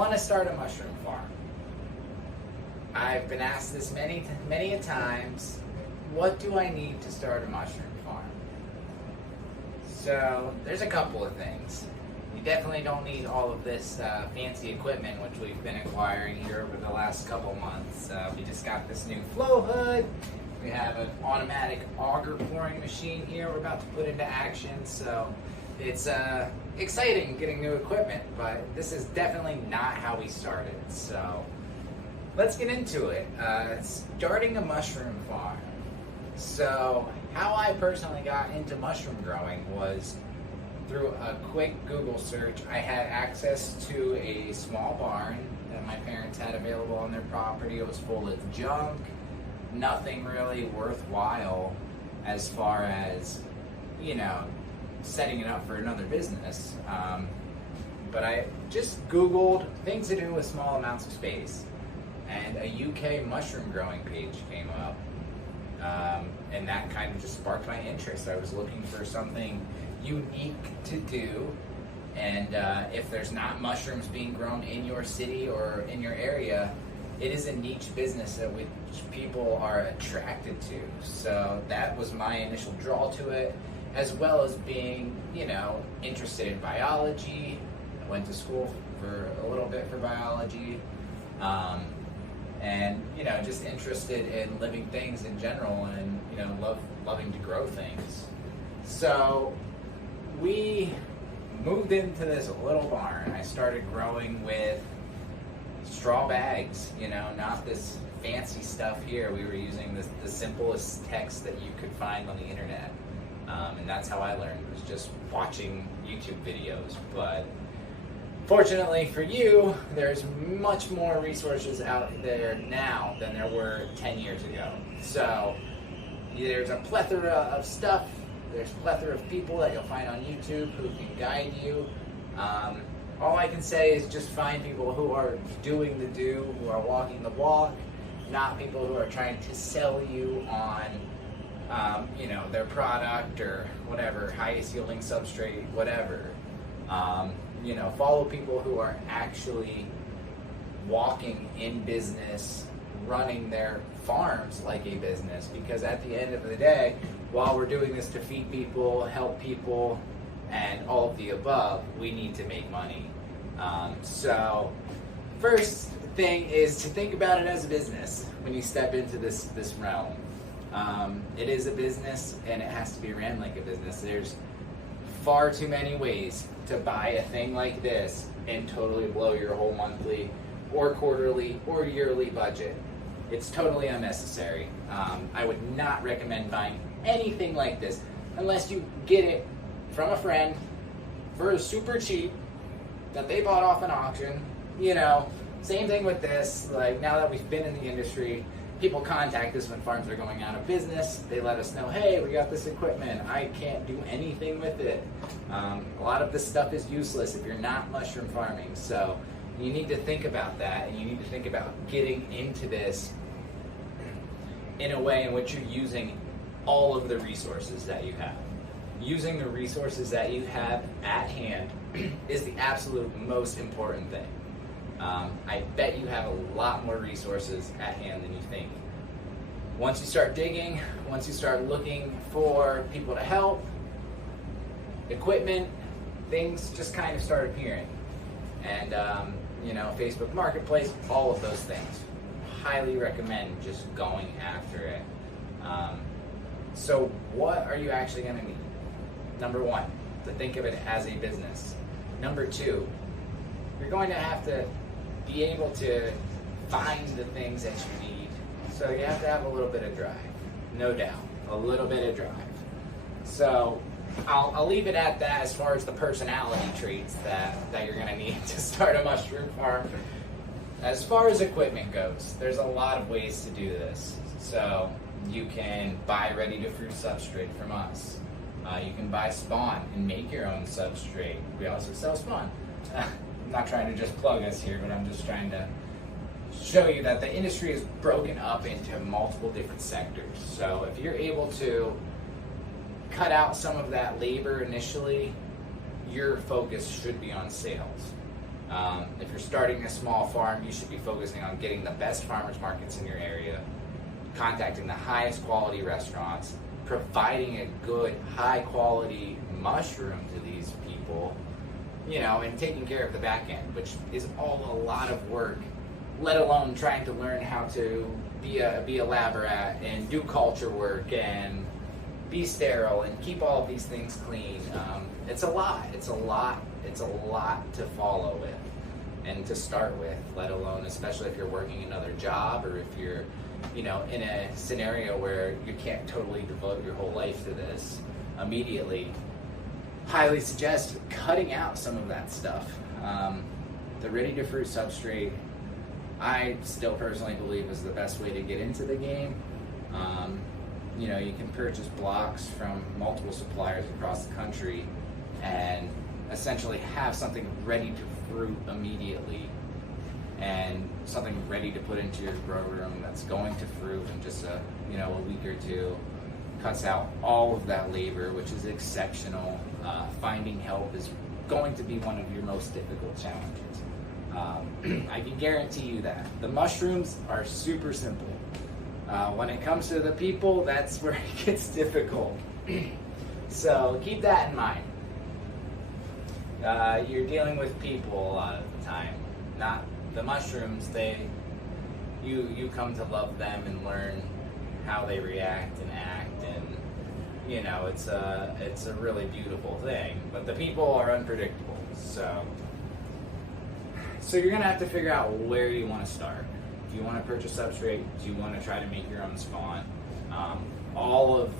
want to start a mushroom farm. I've been asked this many a times, what do I need to start a mushroom farm? So there's a couple of things. You definitely don't need all of this fancy equipment which we've been acquiring here over the last couple months. We just got this new flow hood. We have an automatic auger pouring machine here we're about to put into action. So it's exciting getting new equipment, but this is definitely not how we started. So let's get into it. Starting a mushroom farm. So how I personally got into mushroom growing was through a quick Google search. I had access to a small barn that my parents had available on their property. It was full of junk, nothing really worthwhile as far as, setting it up for another business. But I just Googled things to do with small amounts of space, and a UK mushroom growing page came up. And that kind of just sparked my interest. I was looking for something unique to do, and if there's not mushrooms being grown in your city or in your area, it is a niche business that which people are attracted to. So that was my initial draw to it, as well as being, interested in biology. I went to school for a little bit for biology. And just interested in living things in general, and loving to grow things. So we moved into this little barn. I started growing with straw bags, not this fancy stuff here. We were using the simplest text that you could find on the internet, and that's how I learned, was just watching YouTube videos. But fortunately for you, there's much more resources out there now than there were 10 years ago. So there's a plethora of stuff. There's a plethora of people that you'll find on YouTube who can guide you. All I can say is just find people who are doing the do, who are walking the walk, not people who are trying to sell you on their product or whatever, highest yielding substrate, whatever. Follow people who are actually walking in business, running their farms like a business, because at the end of the day, while we're doing this to feed people, help people, and all of the above, we need to make money. So first thing is to think about it as a business when you step into this realm. It is a business, and it has to be ran like a business. There's far too many ways to buy a thing like this and totally blow your whole monthly or quarterly or yearly budget. It's totally unnecessary. I would not recommend buying anything like this unless you get it from a friend for super cheap that they bought off an auction. Same thing with this. Like, now that we've been in the industry, people contact us when farms are going out of business. They let us know, hey, we got this equipment. I can't do anything with it. A lot of this stuff is useless if you're not mushroom farming. So you need to think about that, and you need to think about getting into this in a way in which you're using all of the resources that you have. Using the resources that you have at hand is the absolute most important thing. I bet you have a lot more resources at hand than you think. Once you start digging, once you start looking for people to help, equipment, things just kind of start appearing. And, Facebook Marketplace, all of those things. Highly recommend just going after it. So what are you actually going to need? Number one, to think of it as a business. Number two, you're going to have to be able to find the things that you need. So you have to have a little bit of drive, no doubt, a little bit of drive. So I'll leave it at that as far as the personality traits that you're going to need to start a mushroom farm. As far as equipment goes, there's a lot of ways to do this. So you can buy ready-to-fruit substrate from us. You can buy spawn and make your own substrate. We also sell spawn. I'm not trying to just plug us here, but I'm just trying to show you that the industry is broken up into multiple different sectors. So if you're able to cut out some of that labor initially, your focus should be on sales. If you're starting a small farm, you should be focusing on getting the best farmers markets in your area, contacting the highest quality restaurants, providing a good, high quality mushroom to these people, and taking care of the back end, which is all a lot of work, let alone trying to learn how to be a lab rat and do culture work and be sterile and keep all of these things clean. It's a lot. It's a lot to follow with and to start with, let alone especially if you're working another job or if you're in a scenario where you can't totally devote your whole life to this immediately. Highly suggest cutting out some of that stuff. The ready to fruit substrate, I still personally believe is the best way to get into the game. You can purchase blocks from multiple suppliers across the country and essentially have something ready to fruit immediately and something ready to put into your grow room that's going to fruit in just a week or two. Cuts out all of that labor, which is exceptional. Finding help is going to be one of your most difficult challenges. I can guarantee you that. The mushrooms are super simple. When it comes to the people, that's where it gets difficult. So keep that in mind. You're dealing with people a lot of the time, not the mushrooms. You come to love them and learn how they react and act, and it's a really beautiful thing. But the people are unpredictable, so you're gonna have to figure out where you want to start. Do you want to purchase substrate? Do you want to try to make your own spawn? All of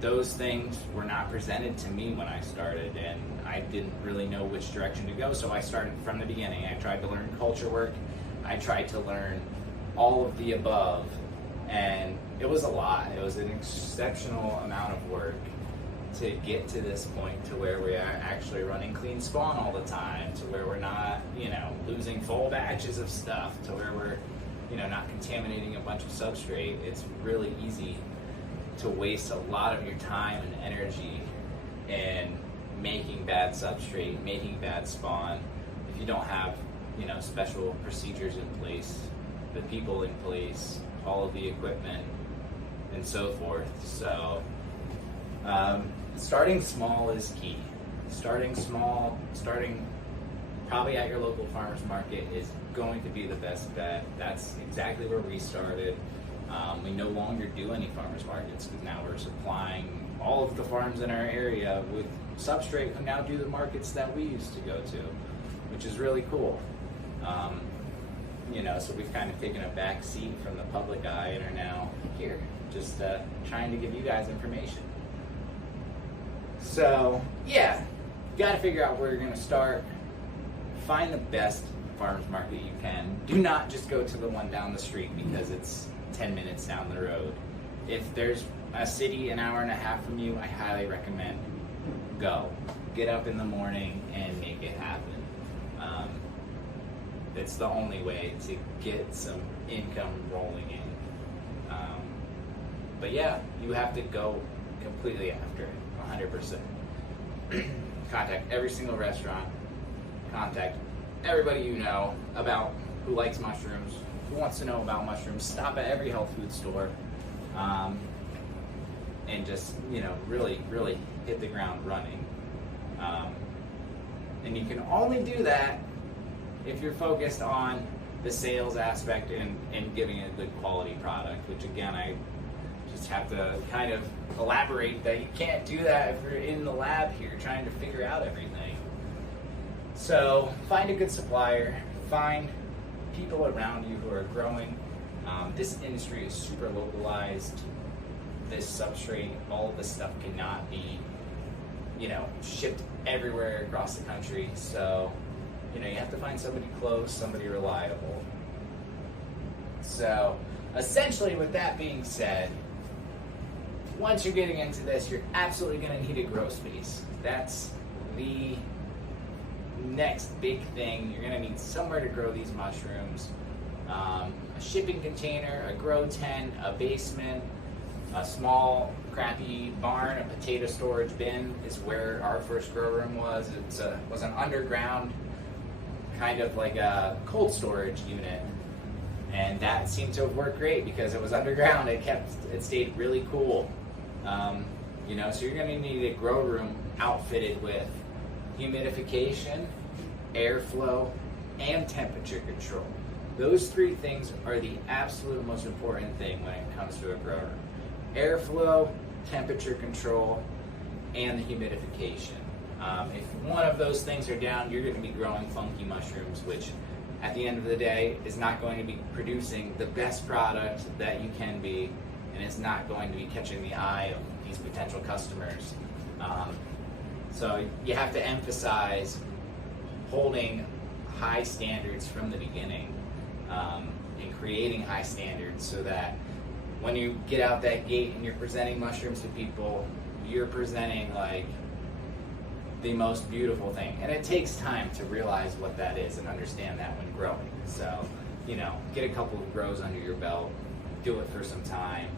those things were not presented to me when I started, and I didn't really know which direction to go, so I started from the beginning. I tried to learn culture work. I tried to learn all of the above, and it was a lot. It was an exceptional amount of work to get to this point to where we are actually running clean spawn all the time, to where we're not, losing full batches of stuff, to where we're, not contaminating a bunch of substrate. It's really easy to waste a lot of your time and energy in making bad substrate, making bad spawn, if you don't have, special procedures in place, the people in place, all of the equipment, and so forth. So starting small is key. Starting small, starting probably at your local farmers market is going to be the best bet. That's exactly where we started. We no longer do any farmers markets because now we're supplying all of the farms in our area with substrate who now do the markets that we used to go to, which is really cool. So we've kind of taken a back seat from the public eye and are now here, just trying to give you guys information. So yeah, you got to figure out where you're going to start. Find the best farmers market you can. Do not just go to the one down the street because it's 10 minutes down the road. If there's a city an hour and a half from you, I highly recommend go. Get up in the morning and make it happen. It's the only way to get some income rolling in. But yeah, you have to go completely after it, 100%. Contact every single restaurant. Contact everybody you know about who likes mushrooms, who wants to know about mushrooms. Stop at every health food store, and just really hit the ground running. And you can only do that if you're focused on the sales aspect and giving a good quality product, which again I just have to kind of elaborate that you can't do that if you're in the lab here trying to figure out everything. So find a good supplier, find people around you who are growing. This industry is super localized. This substrate, all of this stuff cannot be, shipped everywhere across the country. So, you have to find somebody close, somebody reliable. So, essentially with that being said, once you're getting into this, you're absolutely going to need a grow space. That's the next big thing. You're going to need somewhere to grow these mushrooms. A shipping container, a grow tent, a basement, a small crappy barn, a potato storage bin is where our first grow room was. It was an underground kind of like a cold storage unit. And that seemed to have worked great because it was underground. It stayed really cool. You know, so you're going to need a grow room outfitted with humidification, airflow, and temperature control. Those three things are the absolute most important thing when it comes to a grow room. Airflow, temperature control, and the humidification. If one of those things are down, you're going to be growing funky mushrooms, which at the end of the day is not going to be producing the best product that you can be, and it's not going to be catching the eye of these potential customers. So you have to emphasize holding high standards from the beginning, and creating high standards so that when you get out that gate and you're presenting mushrooms to people, you're presenting like the most beautiful thing. And it takes time to realize what that is and understand that when growing. So, you know, get a couple of grows under your belt, do it for some time,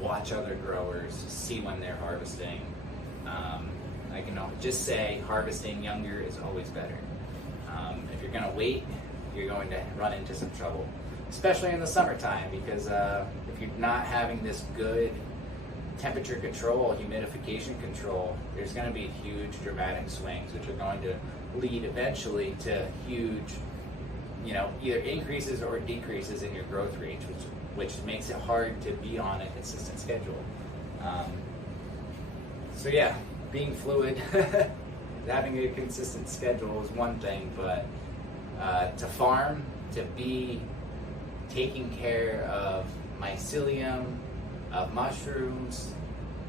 watch other growers, see when they're harvesting. I can just say harvesting younger is always better. If you're gonna wait, you're going to run into some trouble, especially in the summertime, because if you're not having this good temperature control, humidification control, there's going to be huge dramatic swings, which are going to lead eventually to huge, you know, either increases or decreases in your growth rates, which makes it hard to be on a consistent schedule. So yeah, being fluid, having a consistent schedule is one thing, but to farm, to be taking care of mycelium, of mushrooms,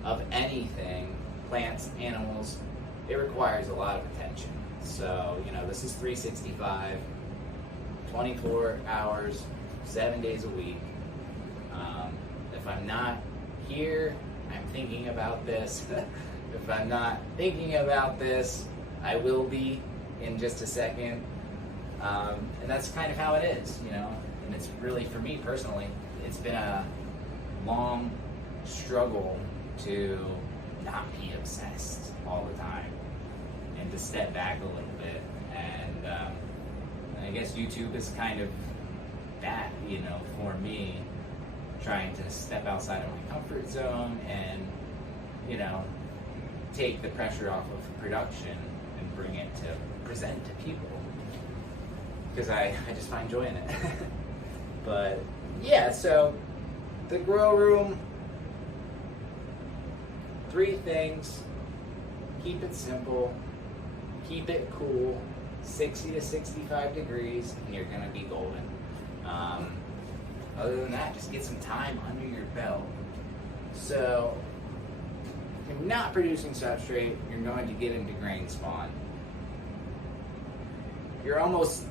of anything, plants, animals, it requires a lot of attention. So, you know, this is 365, 24 hours, 7 days a week. If I'm not here, I'm thinking about this. If I'm not thinking about this, I will be in just a second. And that's kind of how it is, you know. And it's really, for me personally, it's been a long struggle to not be obsessed all the time and to step back a little bit. And I guess YouTube is kind of that, you know, for me, trying to step outside of my comfort zone and, you know, take the pressure off of production and bring it to present to people, because I just find joy in it. But yeah, so the grow room, 3 things: keep it simple, keep it cool, 60 to 65 degrees, and you're gonna be golden. Other than that, just get some time under your belt. So if you're not producing substrate, you're going to get into grain spawn. You're almost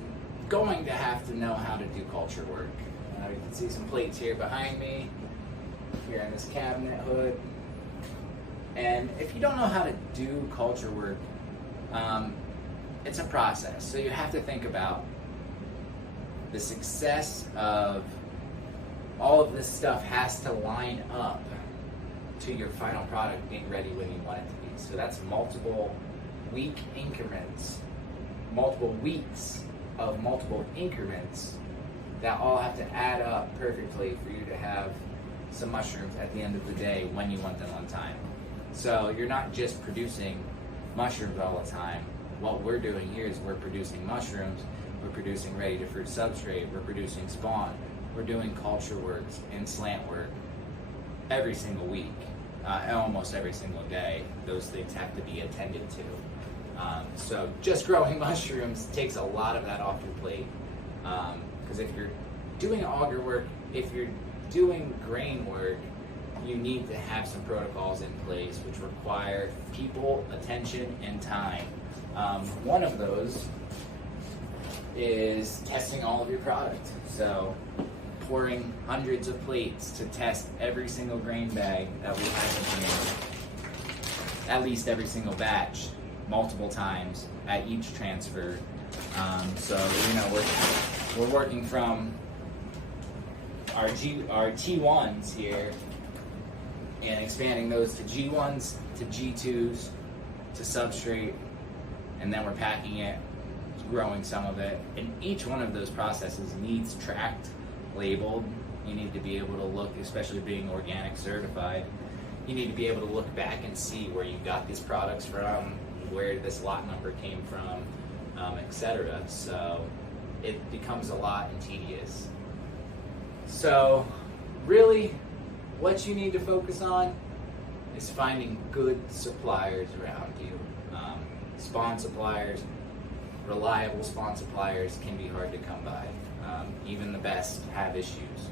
going to have to know how to do culture work. You can see some plates here behind me, here in this cabinet hood. And if you don't know how to do culture work, it's a process. So you have to think about the success of all of this stuff has to line up to your final product being ready when you want it to be. So that's multiple week increments, multiple weeks of multiple increments that all have to add up perfectly for you to have some mushrooms at the end of the day when you want them on time. So you're not just producing mushrooms all the time. What we're doing here is we're producing mushrooms, we're producing ready-to-fruit substrate, we're producing spawn, we're doing culture works and slant work every single week, almost every single day. Those things have to be attended to. So just growing mushrooms takes a lot of that off your plate. Because if you're doing auger work, if you're doing grain work, you need to have some protocols in place which require people, attention, and time. One of those is testing all of your product. So pouring hundreds of plates to test every single grain bag that we have in here, at least every single batch, multiple times at each transfer. So you know, we're working from our T1s here and expanding those to G1s, to G2s, to substrate, and then we're packing it growing some of it. And each one of those processes needs tracked, labeled. You need to be able to look, especially being organic certified, you need to be able to look back and see where you got these products from, where this lot number came from, etc. So it becomes a lot and tedious. So really, what you need to focus on is finding good suppliers around you. Spawn suppliers, reliable spawn suppliers can be hard to come by. Even the best have issues.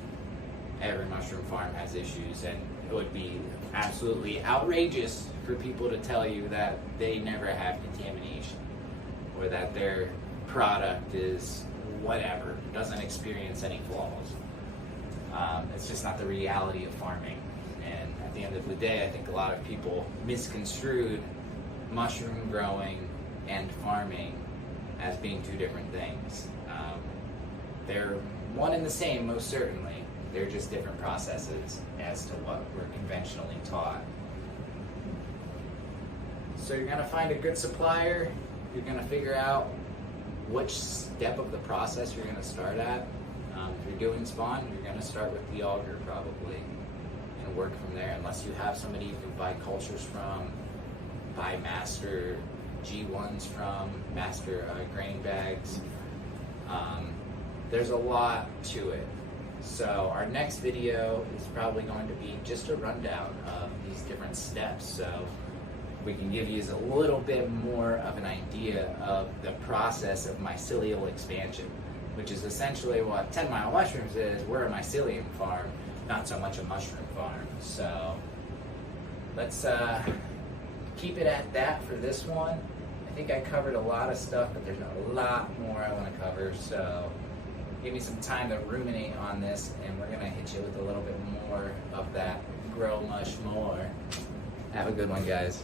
Every mushroom farm has issues, and it would be absolutely outrageous for people to tell you that they never have contamination or that their product is whatever, doesn't experience any flaws. It's just not the reality of farming. And at the end of the day, I think a lot of people misconstrued mushroom growing and farming as being two different things. They're one and the same, most certainly. They're just different processes as to what we're conventionally taught. So you're going to find a good supplier. You're going to figure out which step of the process you're going to start at. If you're doing spawn, you're going to start with the auger probably and work from there, unless you have somebody you can buy cultures from, buy master G1s from, master grain bags. There's a lot to it. So our next video is probably going to be just a rundown of these different steps, so we can give you a little bit more of an idea of the process of mycelial expansion, which is essentially what 10 Mile Mushrooms is. We're a mycelium farm, not so much a mushroom farm. So let's keep it at that for this one. I think I covered a lot of stuff, but there's a lot more I want to cover, so give me some time to ruminate on this, and we're going to hit you with a little bit more of that grow mush more. Have a good one, guys.